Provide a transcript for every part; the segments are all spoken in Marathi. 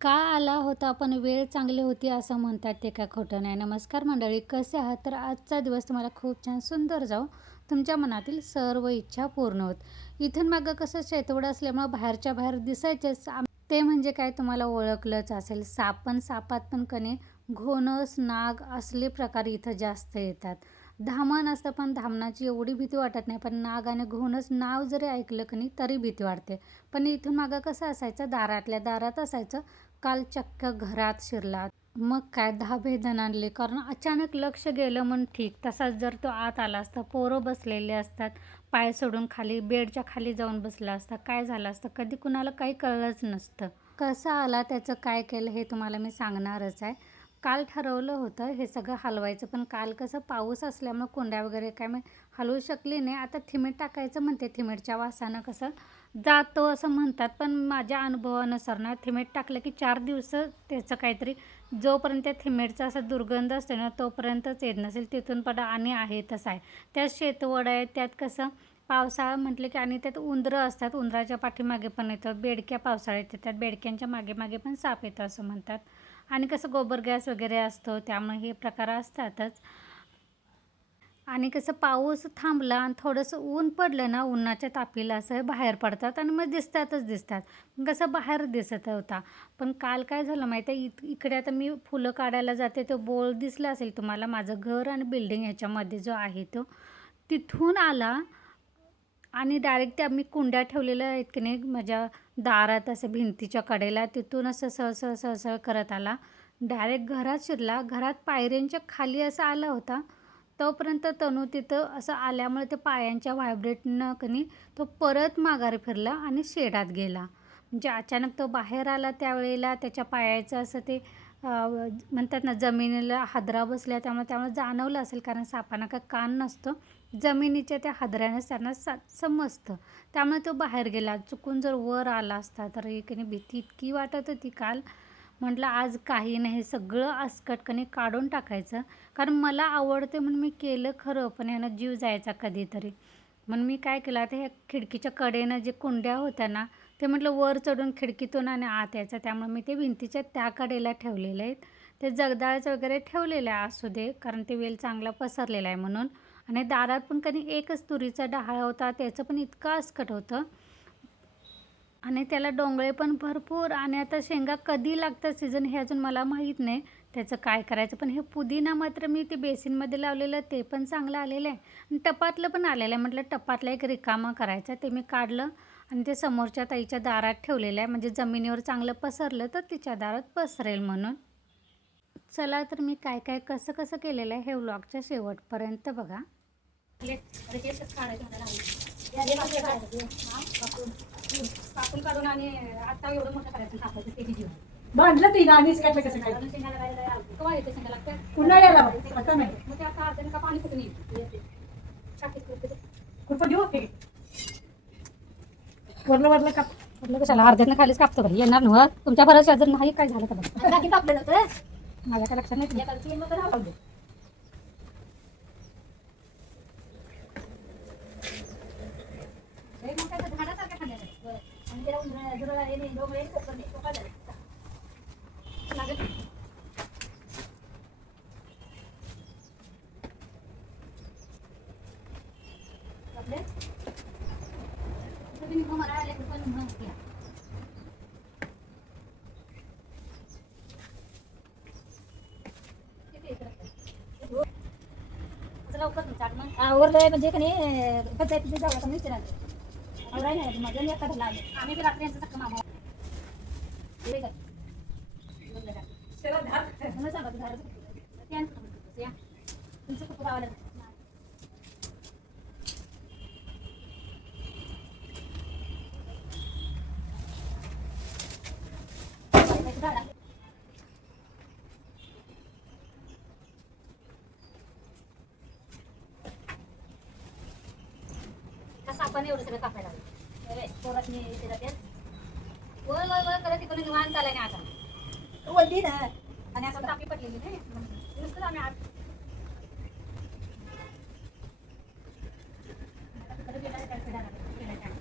का आला होता पण वेळ चांगली होती असं म्हणतात ते काय खोटं नाही. नमस्कार मंडळी, कसे आहात? तर आजचा दिवस तुम्हाला खूप छान सुंदर जाओ. तुमच्या मनातील सर्व इच्छा पूर्ण होत. इथून मागं कसं शेतवड असल्यामुळं बाहेरच्या बाहेर दिसायचेच. ते म्हणजे काय तुम्हाला ओळखलंच असेल. सापात पण कणी घोणस, नाग असले प्रकार इथं जास्त येतात. धामण असतं पण धामणाची एवढी भीती वाटत नाही, पण नाग आणि घोणस नाव जरी ऐकलं कणी तरी भीती वाटते. पण इथून मागं कसं असायचं, दारातल्या दारात असायचं. काल चक्क घरात शिरला. मग काय धाबेदन आणले, कारण अचानक लक्ष गेलं म्हणून ठीक. तसाच जर तो आत आला असता, पोरं बसलेले असतात, पाय सोडून खाली बेडच्या खाली जाऊन बसला असता, काय झालं असतं कधी कुणाला काही कळलंच नसतं. कसा आला, त्याचं काय केलं हे तुम्हाला मी सांगणारच आहे. काल ठरवलं होतं हे सगळं हलवायचं, पण काल कसं पाऊस असल्यामुळं कुंड्या वगैरे काय मी हलवू शकली नाही. आता थिमीट टाकायचं म्हणते, थिमीटच्या वासानं कसं जातो असं म्हणतात, पण माझ्या अनुभवानुसार ना थिमीट टाकलं की 4 दिवस त्याचं काहीतरी, जोपर्यंत त्या थिमीटचा असा दुर्गंध असतो ना तोपर्यंतच येत नसेल, तिथून पण आणि आहे तसं आहे. त्यात शेतवड आहे, त्यात कसं पावसाळा म्हटलं की आणि त्यात उंदरं असतात, उंदराच्या पाठीमागे पण येतं, बेडक्या पावसाळ्यात येतात, बेडक्यांच्या मागे मागे पण साप येतं असं म्हणतात. आणि कसं गोबर गॅस वगैरे असतो त्यामुळे हे प्रकार असतातच. आणि कसं पाऊस थांबला आणि थोडंसं ऊन पडलं ना, उन्हाच्या तापीला असं बाहेर पडतात आणि मग दिसतात. कसं बाहेर दिसत होता. पण काल काय झालं माहिती आहे, इकडे आता मी फुलं काढायला जाते, तो बोळ दिसला असेल तुम्हाला, माझं घर आणि बिल्डिंग ह्याच्यामध्ये जो आहे तो, तिथून आला आणि डायरेक्ट त्या मी कुंड्या ठेवलेल्या आहेत की नाही माझ्या दारात, असं भिंतीच्या कडेला, तिथून असं सळ करत आला. डायरेक्ट घरात शिरला. घरात पायऱ्यांच्या खाली असं आला होता. तोपर्यंत तनू तिथं असं आल्यामुळे ते पायांच्या व्हायब्रेटनं कनी तो परत माघारी फिरला आणि शेडात गेला. म्हणजे अचानक तो बाहेर आला त्यावेळेला त्याच्या पायाचं असं ते म्हणतात ना, जमिनीला हादरा बसल्या, त्यामुळे जाणवलं असेल, कारण सापांना काय कान नसतो. जमिनीच्या त्या हादऱ्यानेच त्यांना समजतं. त्यामुळे तो बाहेर गेला. चुकून जर वर आला असता तर कणी भीती इतकी वाटत होती काल. म्हटलं आज काही नाही, सगळं आसकटकणी काढून टाकायचं. कारण मला आवडते म्हणून मी केलं खरं, पण ह्यानं जीव जायचा कधीतरी. म्हणून मी काय केलं, आता ह्या खिडकीच्या कडेनं जे कुंड्या होत्या ना, ते म्हटलं वर चढून खिडकीतून आणि आत यायचं, त्यामुळे मी ते भिंतीच्या त्या कडेला ठेवलेले आहेत. ते जगदाळचं वगैरे ठेवलेलं आहे असू दे, कारण ते वेल चांगला पसरलेला आहे म्हणून. आणि दारात पण कधी एकच तुरीचा डहाळ होता, त्याचं पण इतकं आसकट होतं. आणि त्याला डोंगळे पण भरपूर. आणि आता शेंगा कधी लागतात सीझन हे अजून मला माहीत नाही, त्याचं काय करायचं. पण हे पुदिना मात्र मी ते बेसिनमध्ये लावलेलं, ते पण चांगलं आलेलं आहे. आणि टपातलं पण आलेलं आहे. म्हटलं टपातला एक रिकामा करायचं, ते मी काढलं आणि ते समोरच्या ताईच्या दारात ठेवलेलं आहे. म्हणजे जमिनीवर चांगलं पसरलं तर तिच्या दारात पसरेल म्हणून. चला तर मी काय काय कसं कसं केलेलं आहे हे व्लॉगच्या शेवटपर्यंत बघा. कापून काढून आणि आता एवढं मोठं करायचं, टाकायचं ते जीव बांधलं ती आणि काय कसं काय उन्हाळ्याला आता नाही मग ते आता अर्ध्यानं का पाणी कुठून येईल कुठं देऊ ते वरलं वरलं काप. म्हटलं कशाला अर्ध्यानं खालीच कापतो घरी येणार नव्ह, तुमच्या बरंच जर नाही काय झालं तर माझ्या काय लक्षात नाही. आवरलंय म्हणजे का नाही पंचायतीची जागा पण विचारायला आवराय नाही माझं मी एखादं लागले आम्ही बी रात्री यांचं सख्खं मामा तुमचं खूप आवडलं कसं आपण एवढं सगळं कापायला लागलं. पोरात मी इथे जाते वर वर वर करत तिकडून निवांत आलाय ना आता. वळती ना आणि असं टाकी पडलेली नाही नुसतं आम्ही आत तिकडे गेला त्या फिरायला गेला.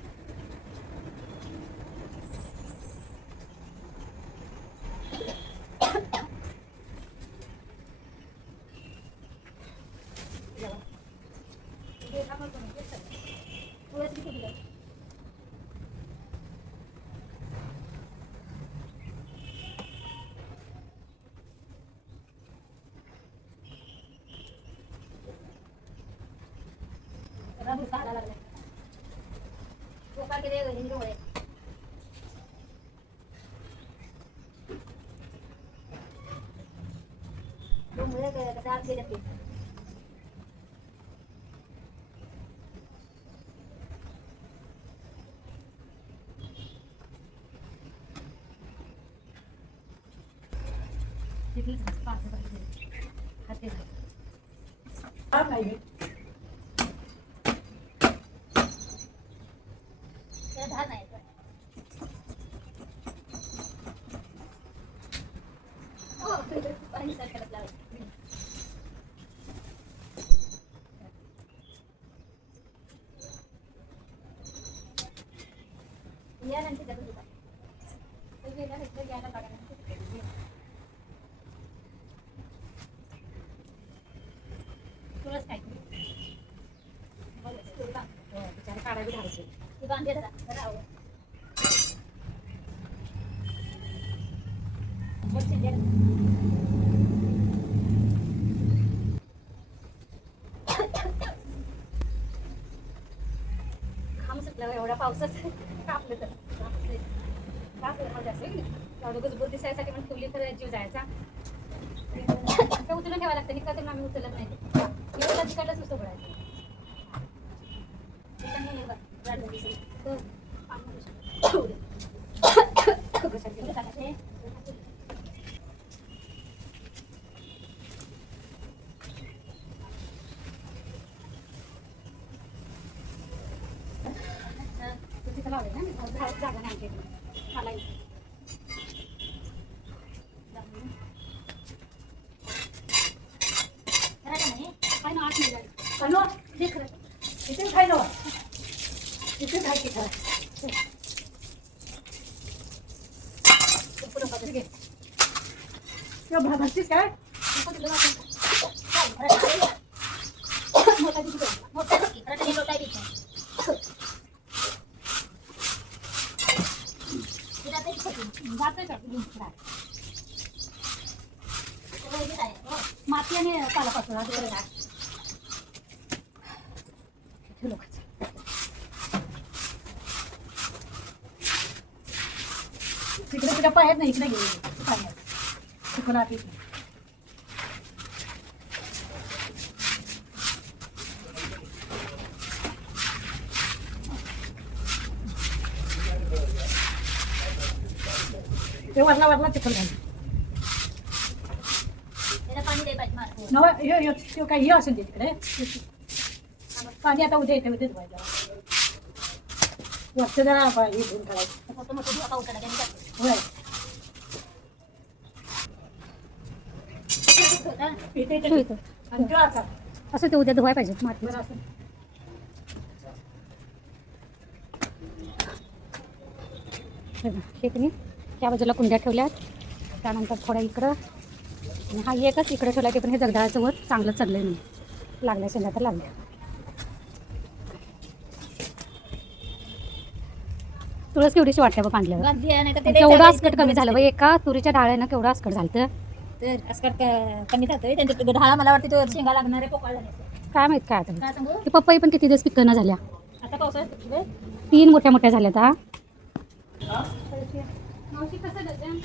काढा लागला पोका किती हिंदी डोळे डोंगरे कसं आत गेले ते हा, नाही धार नाही पाणी सरकारत लावायचं या नंतर त्याचं दुकान घ्यायला बघा तुलाच काय बिचारा काढावी धाडसे ती बांधे राहावं खांब सुटला एवढ्या पावसात कापलं तर कापलं मजा असेल एवढं गुजबूत दिसायसाठी पण ठेवली तर जीव जायचा ते उचलून ठेवायला लागतं निघता तर आम्ही उचलत नाही एवढा तिकडलाच नुसतं पडायचं तिथं लावले ना जागा नाही मला काय ना आठ मिळाली अनो देख इथे खाय ना इथे खाय की खरं किंवा भरतीस काय माती आणि पालापासून तिकडे तुझ्या पायात नाही इकडे गेली पाण्यात तिकडून आत येते. ते वरला वरला चिखल घाल पाणी दे पाहिजे मार नवा हे काय हे असेल ते तिकडे पाणी आता उद्या येते उद्याच व्हायला वरचं जरा हे घेऊन काढायचं मोठं मोठं धुवा पाऊस काढा होय इथे इथे इथं. आणि तो आता असं ते उद्या धुवाय पाहिजे माती बरं असं हे की त्या बाजूला कुंड्या ठेवल्यात त्यानंतर थोड्या इकडं आणि हा एकच इकडे ठेवला ते पण हे जगदाळाचं वर चांगलं चाललंय नाही लागल्या शेंगा तर लागल्या तुळस केवढीशी वाटते बघ पांढल्यावर केवढं आसकट कमी झालं बघ एका तुरीच्या डाळ्यानं केवढं आसकट झालं तर आजकाल कमी जातोय त्यांच्या ढाळा मला वाटतं तो शेंगा लागणार आहे पोकाळ काय माहित काय आता काय सांगू ते पपई पण किती दिवस पिकणं झाल्या आता पावसाळ्यात 3 मोठ्या मोठ्या झाल्यात हा मावशी कसं डझन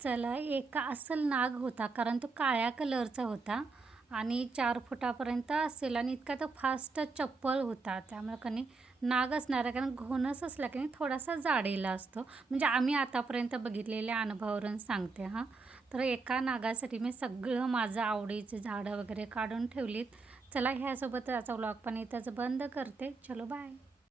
चला एका अस्सल नाग होता कारण तो काळ्या कलरचा होता आणि 4 फुटापर्यंत असेल आणि इतका तो फास्ट चप्पल होता त्यामुळे कणी नाग असणार आहे कारण घोणस असला की थोडासा जाडेला असतो म्हणजे आम्ही आतापर्यंत बघितलेल्या अनुभवावरून सांगते हां तर एका नागासाठी मी सगळं माझं आवडीचे झाडं वगैरे काढून ठेवलीत चला ह्यासोबत याचा व्लॉग पण इथंच बंद करते चलो बाय